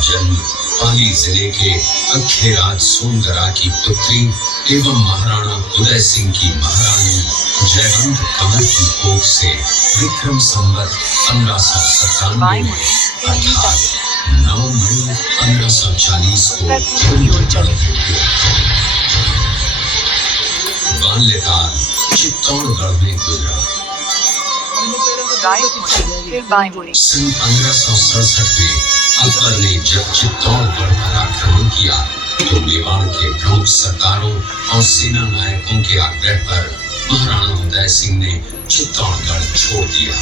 जन्म पाली जिले के अखेराज सोनगरा की पुत्री एवं महाराणा उदय सिंह की महारानी जयवंत कमल की कोख से विक्रम संवत 1597 में अर्थात 9 मई 1540 को बाल्यकाल चित्तौड़गढ़ में गुजरा। सन 1567 में अकबर ने जब चित्तौड़गढ़ पर आक्रमण किया तो मेवाड़ के प्रमुख सरदारों और सेना नायकों के आग्रह पर महाराणा उदय सिंह ने चित्तौड़गढ़ छोड़ दिया।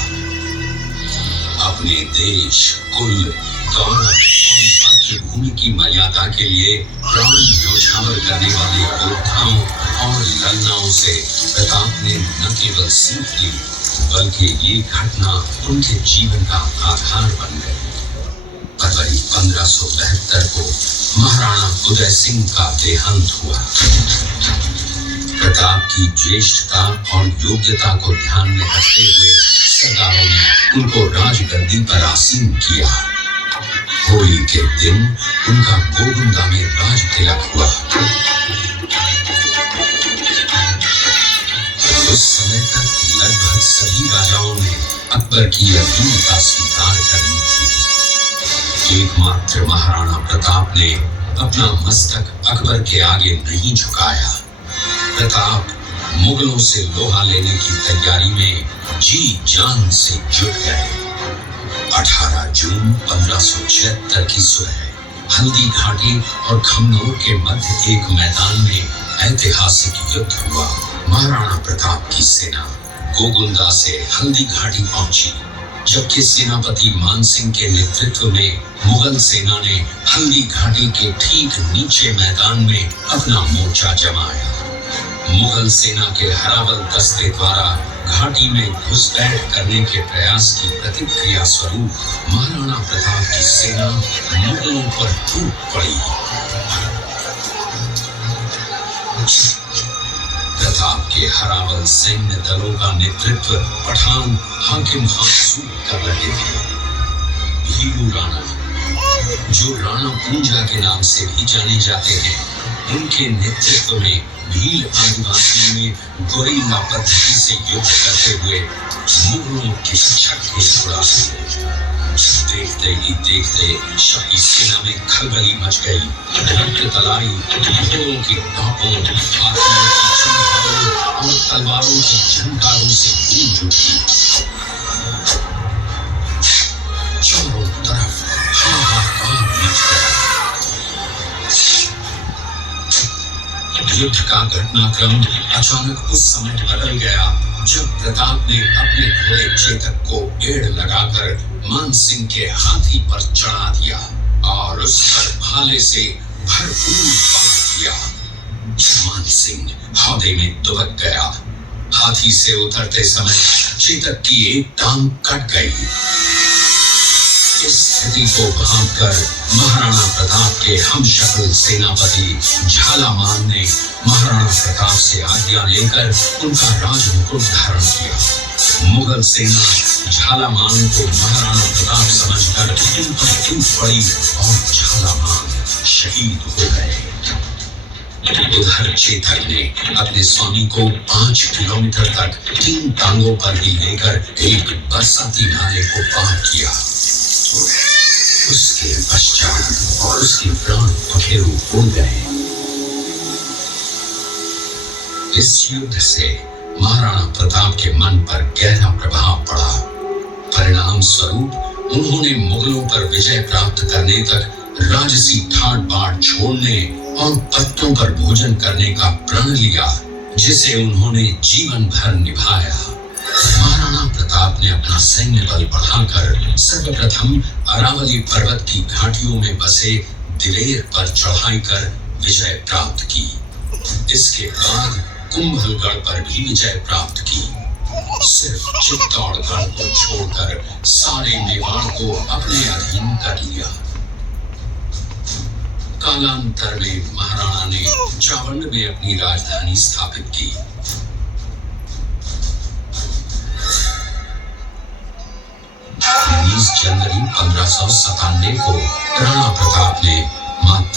अपने देश, कुल, गौरव और मातृभूमि की मर्यादा के लिए प्राण न्योछावर करने वाले योद्धाओं और लड़नाओं से प्रताप ने न केवल सीख ली बल्कि ये घटना उनके जीवन का आधार बन गई। फरवरी 1572 को महाराणा उदय सिंह का देहांत हुआ। प्रताप की ज्येष्ठता और योग्यता को ध्यान में रखते हुए सरदारों ने उनको राजगद्दी पर आसीन किया। होली के दिन उनका गोगुंदा में राज तिलक हुआ। उस समय तक लगभग सभी राजाओं ने अकबर की अधीनता स्वीकार कर ली थी। एकमात्र महाराणा प्रताप ने अपना मस्तक अकबर के आगे नहीं झुकाया। प्रताप मुगलों से लोहा लेने की तैयारी में जी जान से जुट गए। 18 जून 1576 की सुबह हल्दी घाटी और खमनोर के मध्य एक मैदान में ऐतिहासिक युद्ध हुआ। महाराणा प्रताप की सेना गोगुंदा से हल्दी घाटी पहुंची, जबकि सेनापति मानसिंह के नेतृत्व में मुगल सेना ने हल्दी घाटी के ठीक नीचे मैदान में अपना मोर्चा जमाया। मुगल सेना के हरावल दस्ते द्वारा घाटी में घुसपैठ करने के प्रयास की प्रतिक्रिया स्वरूप महाराणा प्रताप की सेना मुगलों पर टूट पड़ी। प्रताप के हरावल सैन्य दलों का नेतृत्व पठान हाकिम खान कर रहे थे। भीरू राणा, जो राणा पूंजा के नाम से भी जाने जाते हैं, उनके नेतृत्व में भील आदिवासियों ने गोरिल्ला पद्धति से युद्ध करते हुए मुगलों के छक्के छुड़ा दिए। देखते ही देखते शाही सेना में खलबली मच गई। रक्त तलाई, घोड़ों की टापों, हाथियों की चमकारों और तलवारों की झंकारों से गूंज उठी। चारों तरफ हाहाकार मच गया। युद्ध का घटनाक्रम अचानक उस समय बदल गया जब प्रताप ने अपने घोड़े चेतक को एड़ लगाकर मानसिंह के हाथी पर चढ़ा दिया और उस पर भाले से भरपूर वार किया। मानसिंह हौदे में दुबक गया। हाथी से उतरते समय चेतक की एक टांग कट गई। इस स्थिति को भांपकर महाराणा प्रताप के हमशक्ल सेनापति झालामान ने महाराणा प्रताप से आज्ञा लेकर उनका राजमुकुट धारण किया। मुगल सेना झालामान को महाराणा प्रताप समझकर उन पर टूट पड़ी और झालामान शहीद हो गए। उधर चेतक ने अपने स्वामी को 5 किलोमीटर तक 3 टांगों पर ही लेकर एक बरसाती नाले को पार किया। उसके पश्चात उसके प्राण पखेरु उड़ गए। इस युद्ध से महाराणा प्रताप के मन पर गहरा प्रभाव पड़ा। परिणाम स्वरूप उन्होंने मुगलों पर विजय प्राप्त करने तक राजसी ठाट बाट छोड़ने और पत्तों पर भोजन करने का प्रण लिया, जिसे उन्होंने जीवन भर निभाया। महाराणा प्रताप ने अपना सैन्य बल बढ़ाकर सर्वप्रथम अरावली पर्वत की घाटियों में बसे दिलेर पर चढ़ाई कर विजय प्राप्त की। इसके बाद कुंभलगढ़ पर भी विजय प्राप्त की। सिर्फ चित्तौड़गढ़ को छोड़कर सारे मेवाड़ को अपने अधीन कर लिया। कालांतर में महाराणा ने चावंड में अपनी राजधानी स्थापित की। 19 जनवरी 1597 को राणा प्रताप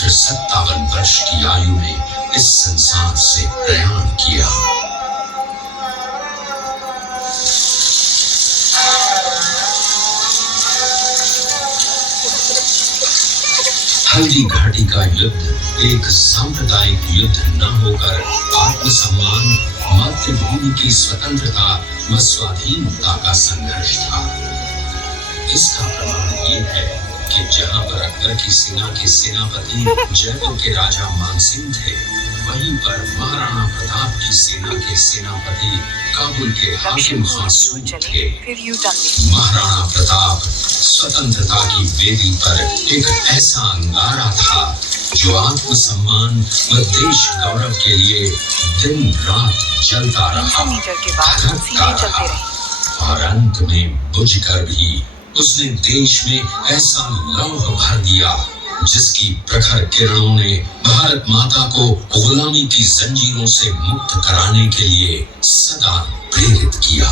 मात्र 57 वर्ष की आयु में इस संसार से प्रयाण किया। हल्दी घाटी का युद्ध एक सांप्रदायिक युद्ध न होकर आत्मसम्मान, मातृभूमि की स्वतंत्रता व स्वाधीनता का संघर्ष था। इसका प्रमाण ये है कि जहां पर अकबर की सेना के सेनापति जयपुर के राजा मानसिंह थे, वहीं पर महाराणा प्रताप की सेना के सेनापति काबुल के हाकिम खान सूद थे। महाराणा प्रताप स्वतंत्रता की वेदी पर एक ऐसा अंगारा था जो आत्मसम्मान व देश गौरव के लिए दिन रात जलता रहा, धधकता रहा और अंत में बुझकर भी उसने देश में ऐसा लौह भर दिया जिसकी प्रखर किरणों ने भारत माता को गुलामी की जंजीरों से मुक्त कराने के लिए सदा प्रेरित किया।